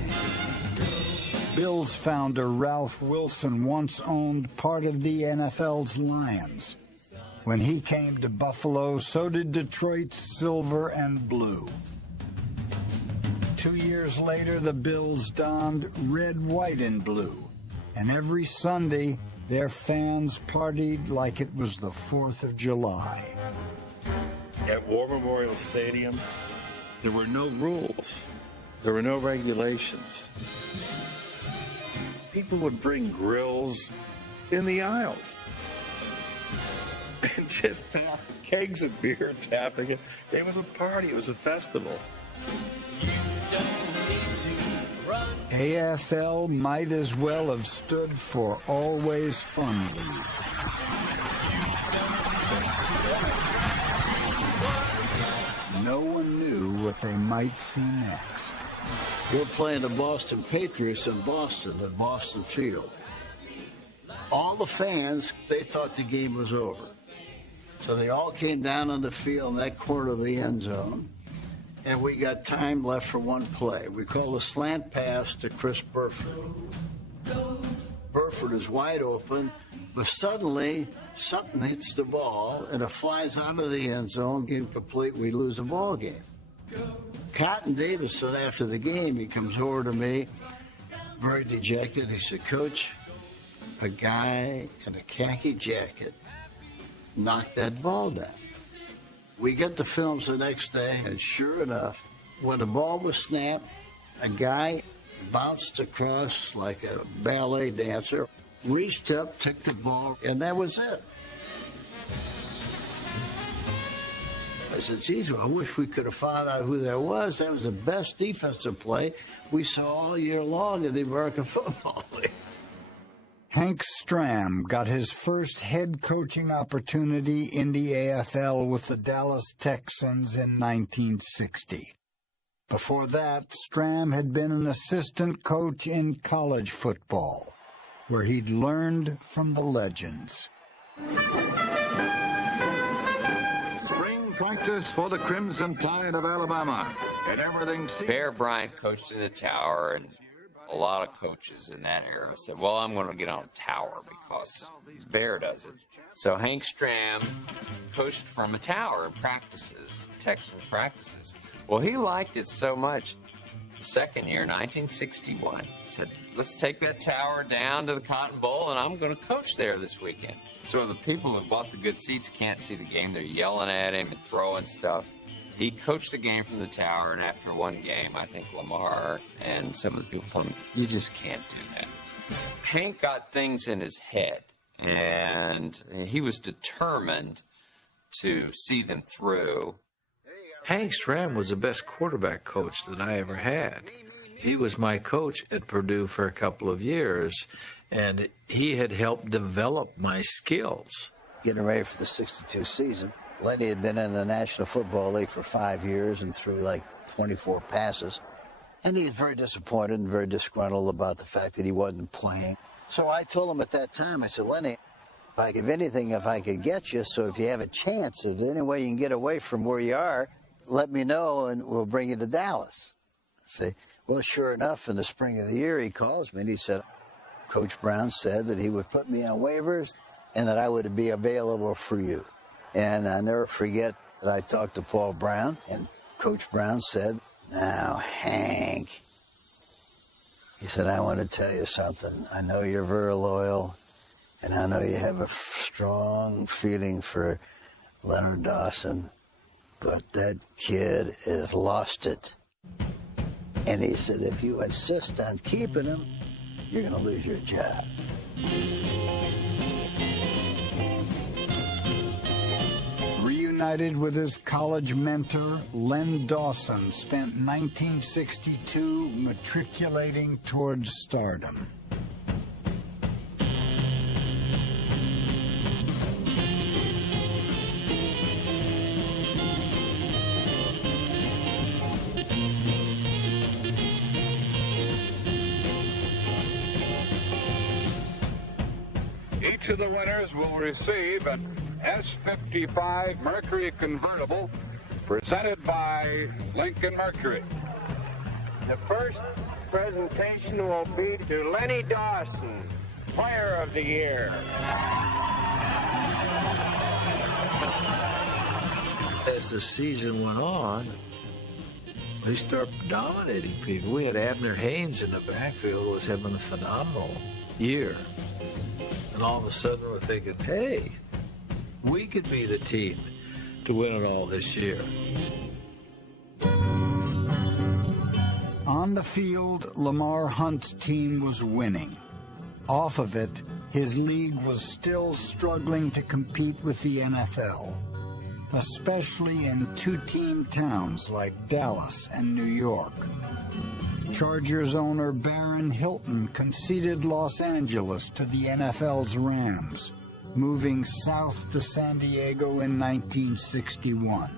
Bills founder Ralph Wilson once owned part of the NFL's Lions. When he came to Buffalo, so did Detroit's Silver and Blue. 2 years later, the Bills donned red, white, and blue. And every Sunday, their fans partied like it was the 4th of July. At War Memorial Stadium, there were no rules. There were no regulations. People would bring grills in the aisles and just pack kegs of beer, tapping it. It was a party. It was a festival. AFL might as well have stood for Always Fun League. No one knew what they might see next. We're playing the Boston Patriots in Boston at Boston Field. All the fans, they thought the game was over. So they all came down on the field in that corner of the end zone. And we got time left for one play. We call a slant pass to Chris Burford. Burford is wide open, but suddenly something hits the ball and it flies out of the end zone, game complete, we lose the ball game. Cotton Davidson, after the game, he comes over to me, very dejected. He said, "Coach, a guy in a khaki jacket knocked that ball down." We get the films the next day, and sure enough, when the ball was snapped, a guy bounced across like a ballet dancer, reached up, took the ball, and that was it. I said, "Geez, I wish we could have found out who that was. That was the best defensive play we saw all year long in the American Football League." Hank Stram got his first head coaching opportunity in the AFL with the Dallas Texans in 1960. Before that, Stram had been an assistant coach in college football, where he'd learned from the legends. Spring practice for the Crimson Tide of Alabama, and everything seems... Bear Bryant coached in the tower, and a lot of coaches in that era said, "Well, I'm going to get on a tower because Bear does it." So Hank Stram coached from a tower in practices, Texas practices. Well, he liked it so much, the second year, 1961, he said, "Let's take that tower down to the Cotton Bowl, and I'm going to coach there this weekend." So the people who bought the good seats can't see the game. They're yelling at him and throwing stuff. He coached the game from the tower, and after one game, I think Lamar and some of the people told him, "You just can't do that." Hank got things in his head, and he was determined to see them through. Hank Stram was the best quarterback coach that I ever had. He was my coach at Purdue for a couple of years, and he had helped develop my skills. Getting ready for the 62 season, Lenny had been in the National Football League for 5 years and threw like 24 passes. And he was very disappointed and very disgruntled about the fact that he wasn't playing. So I told him at that time, I said, "Lenny, if I could get you, so if you have a chance, if there's any way you can get away from where you are, let me know and we'll bring you to Dallas." See, well, sure enough, in the spring of the year, he calls me and he said, "Coach Brown said that he would put me on waivers and that I would be available for you." And I never forget that I talked to Paul Brown, and Coach Brown said, "Now, Hank," he said, "I want to tell you something. I know you're very loyal, and I know you have a strong feeling for Leonard Dawson, but that kid has lost it." And he said, "If you insist on keeping him, you're going to lose your job." Reunited with his college mentor, Len Dawson spent 1962 matriculating towards stardom. Each of the winners will receive an S55 Mercury convertible presented by Lincoln Mercury. The first presentation will be to Lenny Dawson, Player of the Year. As the season went on, they started dominating people. We had Abner Haynes in the backfield who was having a phenomenal year. And all of a sudden we're thinking, hey, we could be the team to win it all this year. On the field, Lamar Hunt's team was winning. Off of it, his league was still struggling to compete with the NFL, especially in two-team towns like Dallas and New York. Chargers owner Barron Hilton conceded Los Angeles to the NFL's Rams, moving south to San Diego in 1961.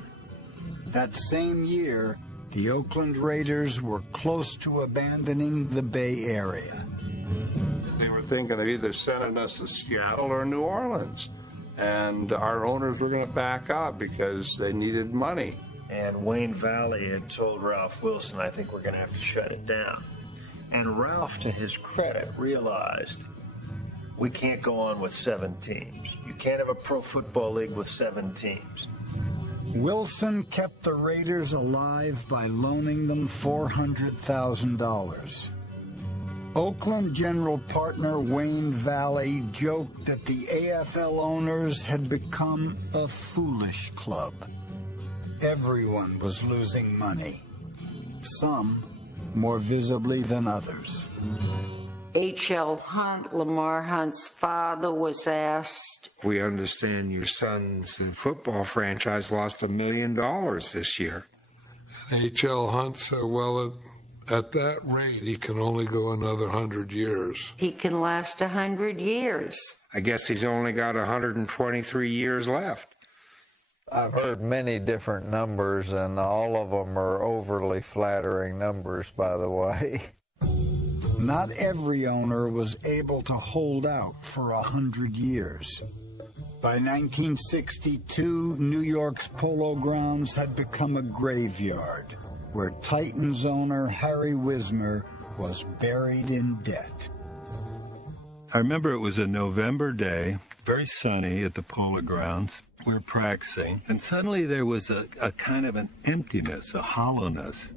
That same year, the Oakland Raiders were close to abandoning the Bay Area. They were thinking of either sending us to Seattle or New Orleans. And our owners were going to back up because they needed money. And Wayne Valley had told Ralph Wilson, I think we're going to have to shut it down. And Ralph, to his credit, realized we can't go on with 7 teams. You can't have a pro football league with 7 teams. Wilson kept the Raiders alive by loaning them $400,000. Oakland general partner Wayne Valley joked that the AFL owners had become a foolish club. Everyone was losing money, some more visibly than others. H.L. Hunt, Lamar Hunt's father, was asked, We understand your son's football franchise lost $1 million this year. And H.L. Hunt said, well, at that rate, he can only go another 100 years. He can last 100 years. I guess he's only got 123 years left. I've heard many different numbers, and all of them are overly flattering numbers, by the way. Not every owner was able to hold out for 100 years. By 1962, New York's Polo Grounds had become a graveyard, where Titans owner Harry Wismer was buried in debt. I remember it was a November day, very sunny at the Polo Grounds. We were practicing, and suddenly there was a kind of an emptiness, a hollowness.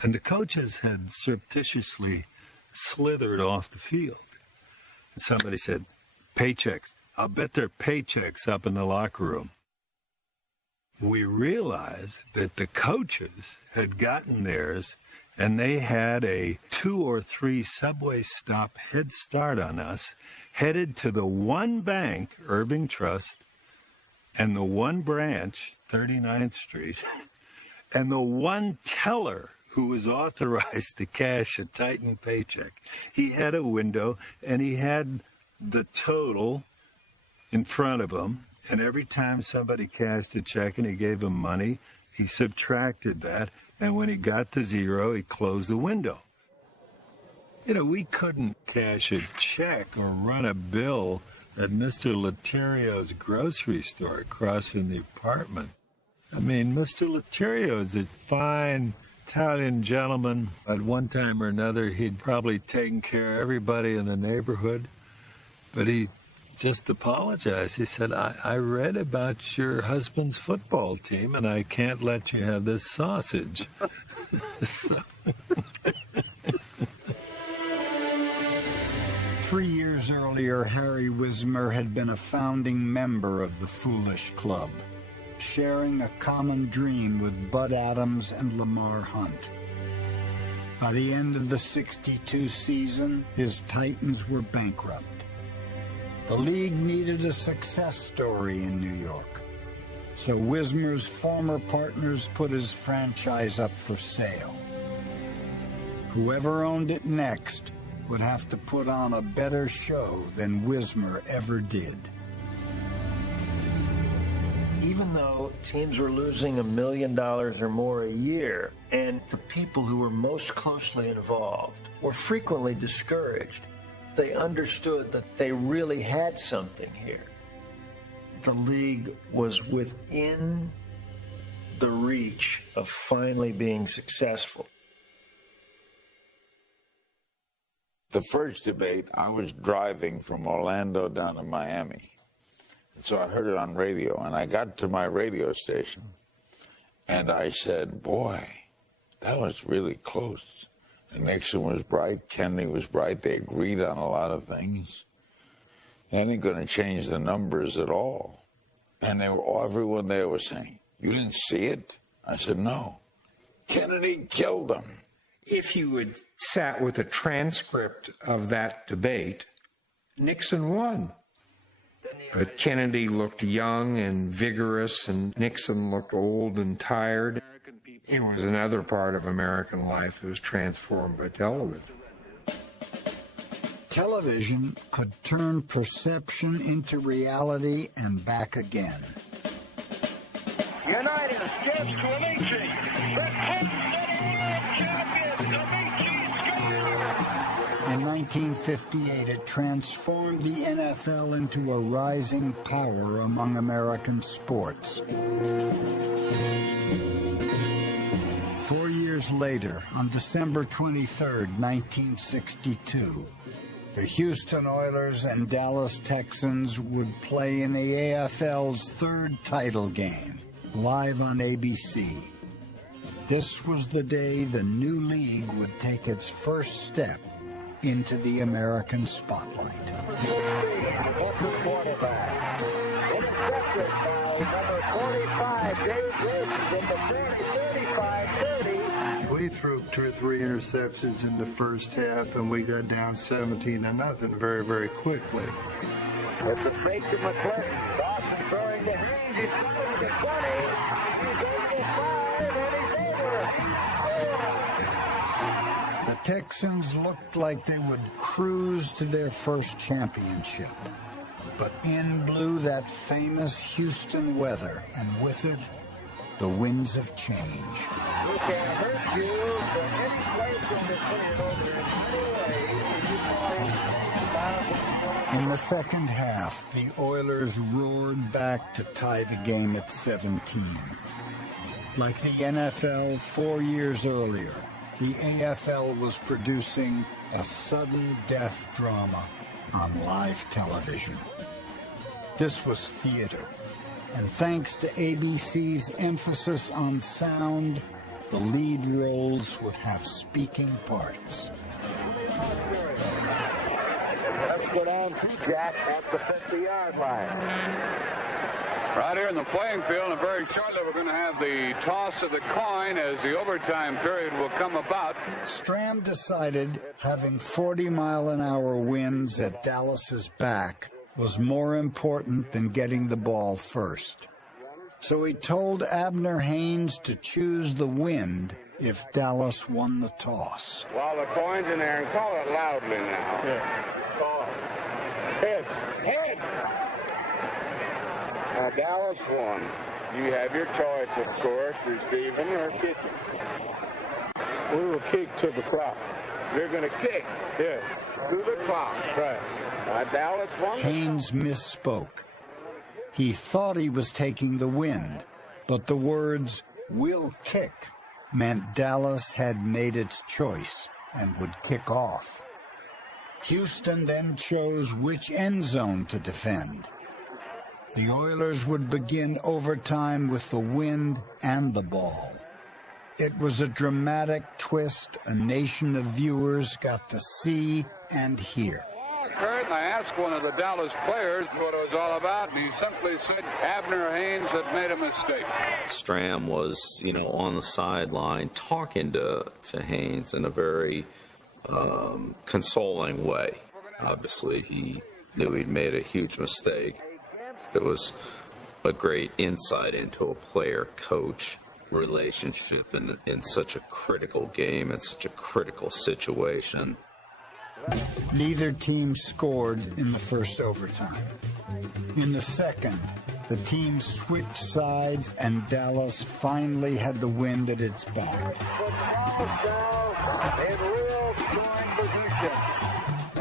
And the coaches had surreptitiously slithered off the field. And somebody said, paychecks. I'll bet there are paychecks up in the locker room. We realized that the coaches had gotten theirs, and they had a 2 or 3 subway stop head start on us, headed to the one bank, Irving Trust, and the one branch, 39th Street, and the one teller who was authorized to cash a Titan paycheck. He had a window, and he had the total in front of him, and every time somebody cashed a check and he gave him money, he subtracted that, and when he got to 0, he closed the window. You know, we couldn't cash a check or run a bill at Mr. Letterio's grocery store across from the apartment. I mean, Mr. Letterio is a fine Italian gentleman. At one time or another, he'd probably taken care of everybody in the neighborhood, but he just apologized. He said, I read about your husband's football team, and I can't let you have this sausage. So. 3 years earlier, Harry Wismer had been a founding member of the Foolish Club, sharing a common dream with Bud Adams and Lamar Hunt. By the end of the '62 season, his Titans were bankrupt. The league needed a success story in New York, so Wismer's former partners put his franchise up for sale. Whoever owned it next would have to put on a better show than Wismer ever did. Even though teams were losing $1 million or more a year, and the people who were most closely involved were frequently discouraged, they understood that they really had something here. The league was within the reach of finally being successful. The first debate, I was driving from Orlando down to Miami. And so I heard it on radio, and I got to my radio station, and I said, boy, that was really close. And Nixon was bright, Kennedy was bright, they agreed on a lot of things. They ain't going to change the numbers at all. And everyone there was saying, you didn't see it? I said, no. Kennedy killed him. If you had sat with a transcript of that debate, Nixon won. But Kennedy looked young and vigorous, and Nixon looked old and tired. It was another part of American life that was transformed by television. Television could turn perception into reality and back again. United steps to Amici. In 1958, it transformed the NFL into a rising power among American sports. 4 years later, on December 23, 1962, the Houston Oilers and Dallas Texans would play in the AFL's third title game, live on ABC. This was the day the new league would take its first step into the American spotlight. We threw 2 or 3 interceptions in the first half, and we got down 17-0 very, very quickly. It's a fake to McClellan. Dawson throwing to Haynes. He's throwing to 20. He's over to 5, and he's over. The Texans looked like they would cruise to their first championship. But in blew that famous Houston weather, and with it, the winds of change. He can hurt you from any place in the In the second half, the Oilers roared back to tie the game at 17. Like the NFL 4 years earlier, the AFL was producing a sudden death drama on live television. This was theater, and thanks to ABC's emphasis on sound, the lead roles would have speaking parts. Let's go down to Jack at the 50-yard line. Right here in the playing field, and very shortly we're going to have the toss of the coin as the overtime period will come about. Stram decided having 40-mile-an-hour winds at Dallas's back was more important than getting the ball first. So he told Abner Haynes to choose the wind if Dallas won the toss. While the coin's in there, and call it loudly now. Yeah. Call it. Heads. Heads. Now, Dallas won. You have your choice, of course, receiving or kicking. We will kick to the clock. You're going to kick? Yes. To the clock. Right. Dallas won. Haynes misspoke. He thought he was taking the wind, but the words, "we'll kick," meant Dallas had made its choice and would kick off. Houston then chose which end zone to defend. The Oilers would begin overtime with the wind and the ball. It was a dramatic twist a nation of viewers got to see and hear. And I asked one of the Dallas players what it was all about, and he simply said Abner Haynes had made a mistake. Stram was, on the sideline talking to Haynes in a very consoling way. Obviously, he knew he'd made a huge mistake. It was a great insight into a player-coach relationship in such a critical game, in such a critical situation. Neither team scored in the first overtime. In the second, the teams switched sides and Dallas finally had the wind at its back.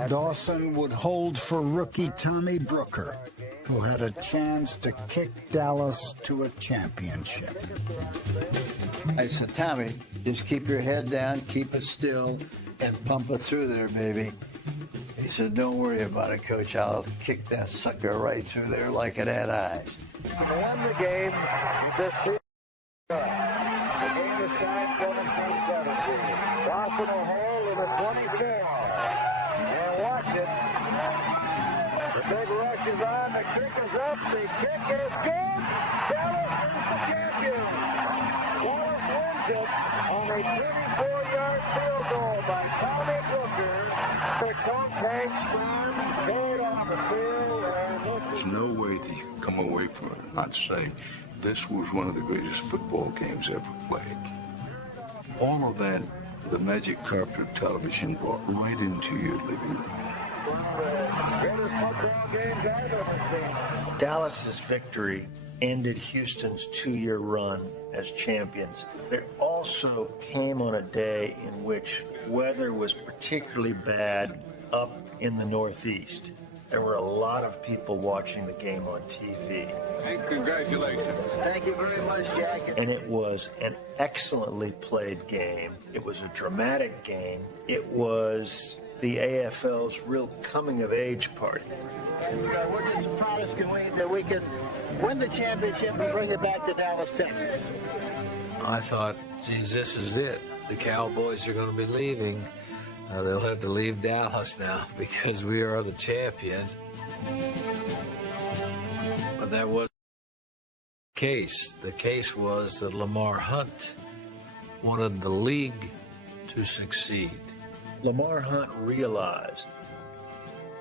Dawson would hold for rookie Tommy Brooker, who had a chance to kick Dallas to a championship. I said, Tommy, just keep your head down, keep it still, and pump it through there, baby. He said, "Don't worry about it, Coach. I'll kick that sucker right through there like it had eyes." Won the game. The game is tied 17-17. Boston will hold in the 24. And watch it. The big rush is on. The kick is up. The kick is good. Dallas is the champion. Dallas wins it on a 24-yard field goal by Tommy Booker. The Comcast Storm carried on the field. There's no way that you can come away from it and not say this was one of the greatest football games ever played. All of that, the magic carpet of television brought right into your living room. Dallas's victory ended Houston's 2-year run as champions. It also came on a day in which weather was particularly bad up in the Northeast. There were a lot of people watching the game on TV. And congratulations. Thank you very much, Jack. And it was an excellently played game. It was a dramatic game. It was the AFL's real coming-of-age party. What is the proudest that we can win the championship and bring it back to Dallas, Texas? I thought, geez, this is it. The Cowboys are going to be leaving. They'll have to leave Dallas now because we are the champions. But that was the case. The case was that Lamar Hunt wanted the league to succeed. Lamar Hunt realized,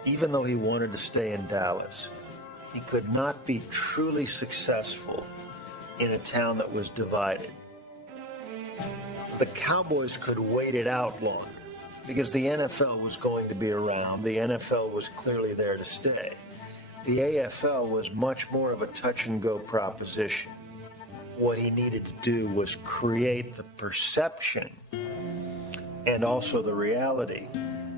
even though he wanted to stay in Dallas, he could not be truly successful in a town that was divided. The Cowboys could wait it out longer because the NFL was going to be around. The NFL was clearly there to stay. The AFL was much more of a touch-and-go proposition. What he needed to do was create the perception and also the reality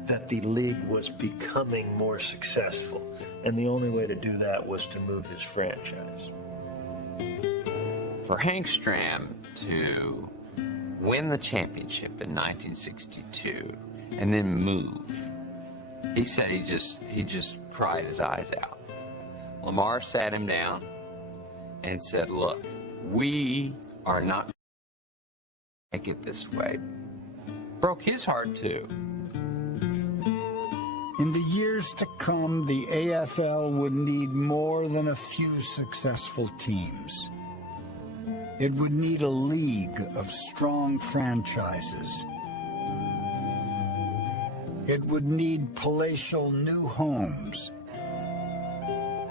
that the league was becoming more successful. And the only way to do that was to move his franchise. For Hank Stram to win the championship in 1962 and then move, he said he just cried his eyes out. Lamar sat him down and said, look, we are not make it this way. Broke his heart too. In the years to come, the AFL would need more than a few successful teams. It would need a league of strong franchises. It would need palatial new homes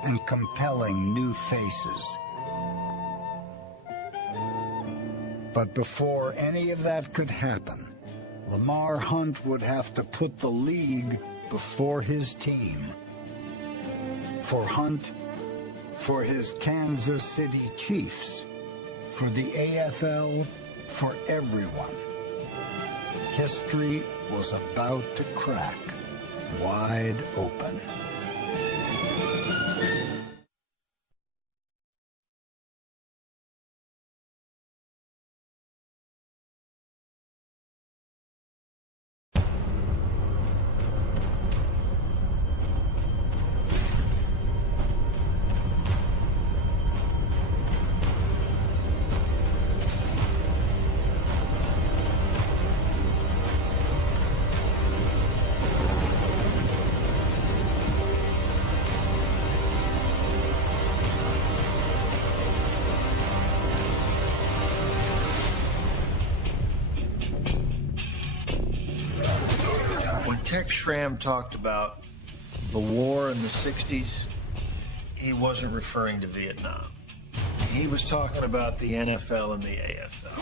and compelling new faces. But before any of that could happen, Lamar Hunt would have to put the league before his team. For Hunt, for his Kansas City Chiefs, for the AFL, for everyone. History was about to crack wide open. Tex Schramm talked about the war in the 60s. He wasn't referring to Vietnam. He was talking about the NFL and the AFL.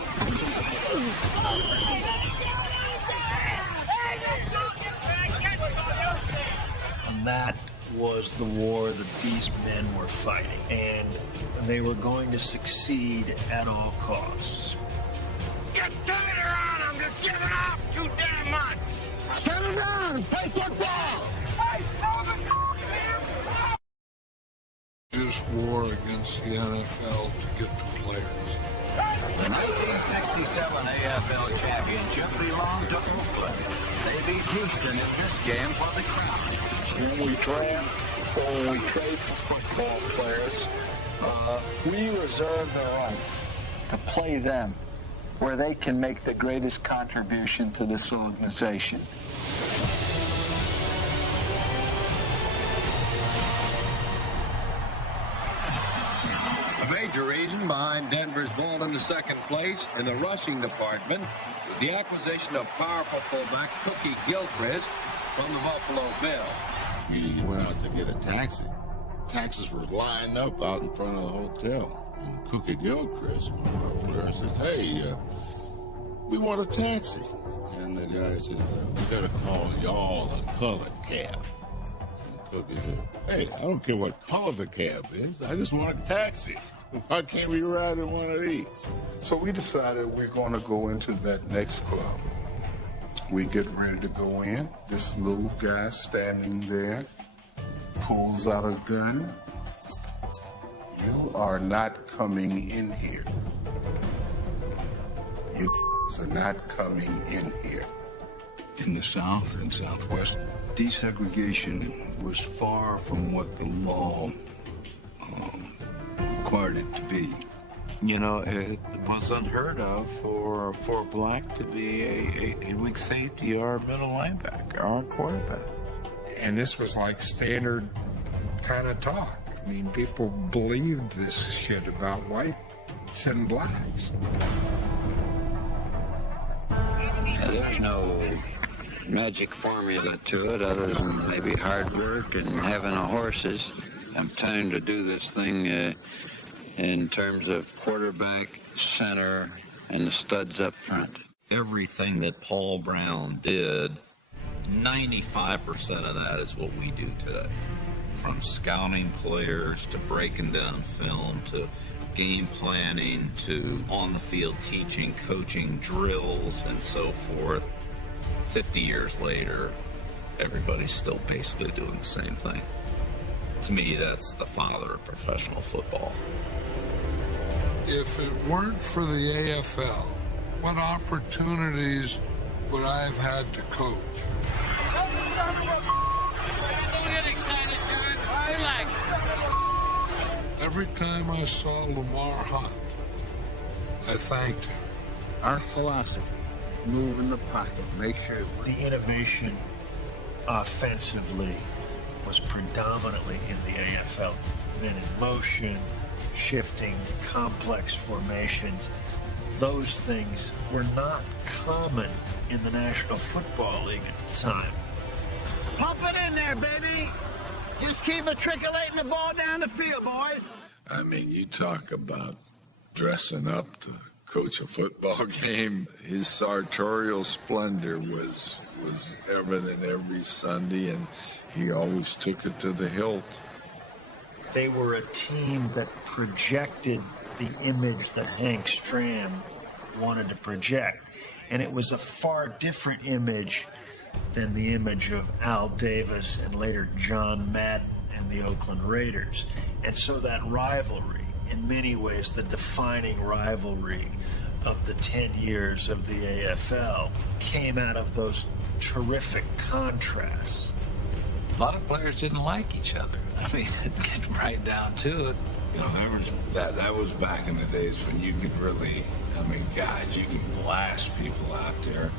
And that was the war that these men were fighting. And they were going to succeed at all costs. Get tighter on them! You're giving up too damn much! Settle down! Play football! Just war against the NFL to get the players. In 1966, 1987 AFL championship belonged to Oakland. They beat Houston in this game for the crown. When we draft or when we trade for football players, we reserve the right to play them where they can make the greatest contribution to this organization. A major reason behind Denver's vault into second place in the rushing department was the acquisition of powerful fullback Cookie Gilchrist from the Buffalo Bills. We went out to get a taxi. Taxis were lined up out in front of the hotel. And Cookie Gilchrist, one of our players, says, hey, we want a taxi. And the guy says, we got to call y'all a colored cab. And Cookie said, hey, I don't care what color the cab is. I just want a taxi. Why can't we ride in one of these? So we decided we're going to go into that next club. We get ready to go in. This little guy standing there pulls out a gun. You are not coming in here. You are not coming in here. In the South and Southwest, desegregation was far from what the law required it to be. You know, it was unheard of for a black to be a weak safety or a middle linebacker or a quarterback. And this was like standard kind of talk. I mean, people believed this shit about whites and blacks. There's no magic formula to it other than maybe hard work and having the horses. I'm trying to do this thing in terms of quarterback, center, and the studs up front. Everything that Paul Brown did, 95% of that is what we do today. From scouting players to breaking down film to game planning to on-the-field teaching, coaching, drills, and so forth. 50 years later, everybody's still basically doing the same thing. To me, that's the father of professional football. If it weren't for the AFL, what opportunities would I have had to coach? Don't get excited, John. Relax. Every time I saw Lamar Hunt, I thanked him. Our philosophy, move in the pocket, make sure the innovation offensively was predominantly in the AFL. Then in motion, shifting, complex formations, those things were not common in the National Football League at the time. Pump it in there, baby. Just keep matriculating the ball down the field, boys. I mean, you talk about dressing up to coach a football game. His sartorial splendor was evident every Sunday, and he always took it to the hilt. They were a team that projected the image that Hank Stram wanted to project. And it was a far different image than the image of Al Davis and later John Madden and the Oakland Raiders. And so that rivalry, in many ways the defining rivalry of the 10 years of the AFL, came out of those terrific contrasts. A lot of players didn't like each other. I mean, to get right down to it. You know, that was back in the days when you could really, I mean, God, you can blast people out there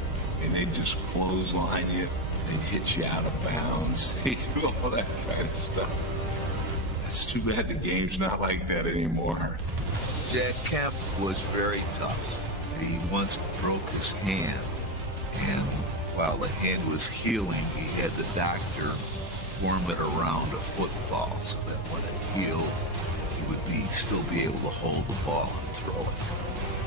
and they'd just clothesline you. They'd hit you out of bounds. They'd do all that kind of stuff. It's too bad the game's not like that anymore. Jack Kemp was very tough. He once broke his hand, and while the head was healing, he had the doctor form it around a football so that when it healed, he would still be able to hold the ball and throw it.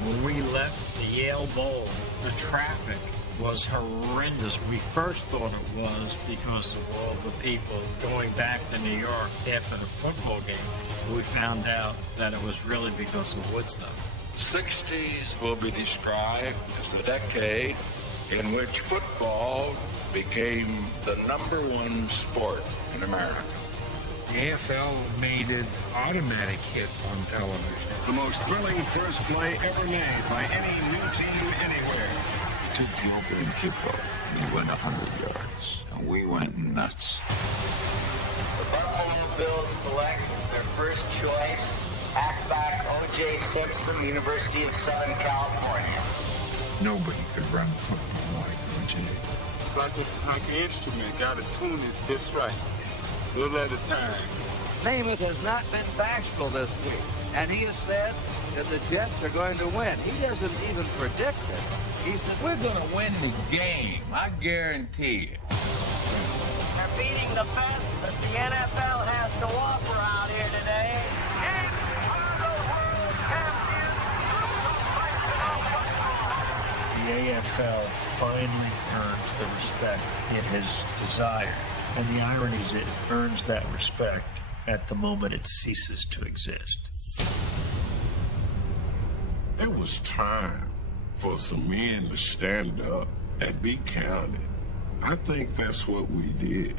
When we left the Yale Bowl, the traffic was horrendous. We first thought it was because of all the people going back to New York after the football game. We found out that it was really because of Woodstock. 60s will be described as the decade in which football became the #1 sport in America. The AFL made it automatic hit on television. The most thrilling first play ever made by any new team anywhere. Took the opening kickoff, and he went 100 yards, and we went nuts. The Buffalo Bills select their first choice, halfback O.J. Simpson, University of Southern California. Nobody could run football like O.J. Like an instrument, gotta tune it just right. A little at a time. Namath has not been bashful this week, and he has said that the Jets are going to win. He doesn't even predict it. He said, we're going to win the game, I guarantee it. They're beating the best that the NFL has to offer out here today. The AFL finally earns the respect it has desired. And the irony is it earns that respect at the moment it ceases to exist. It was time for some men to stand up and be counted. I think that's what we did.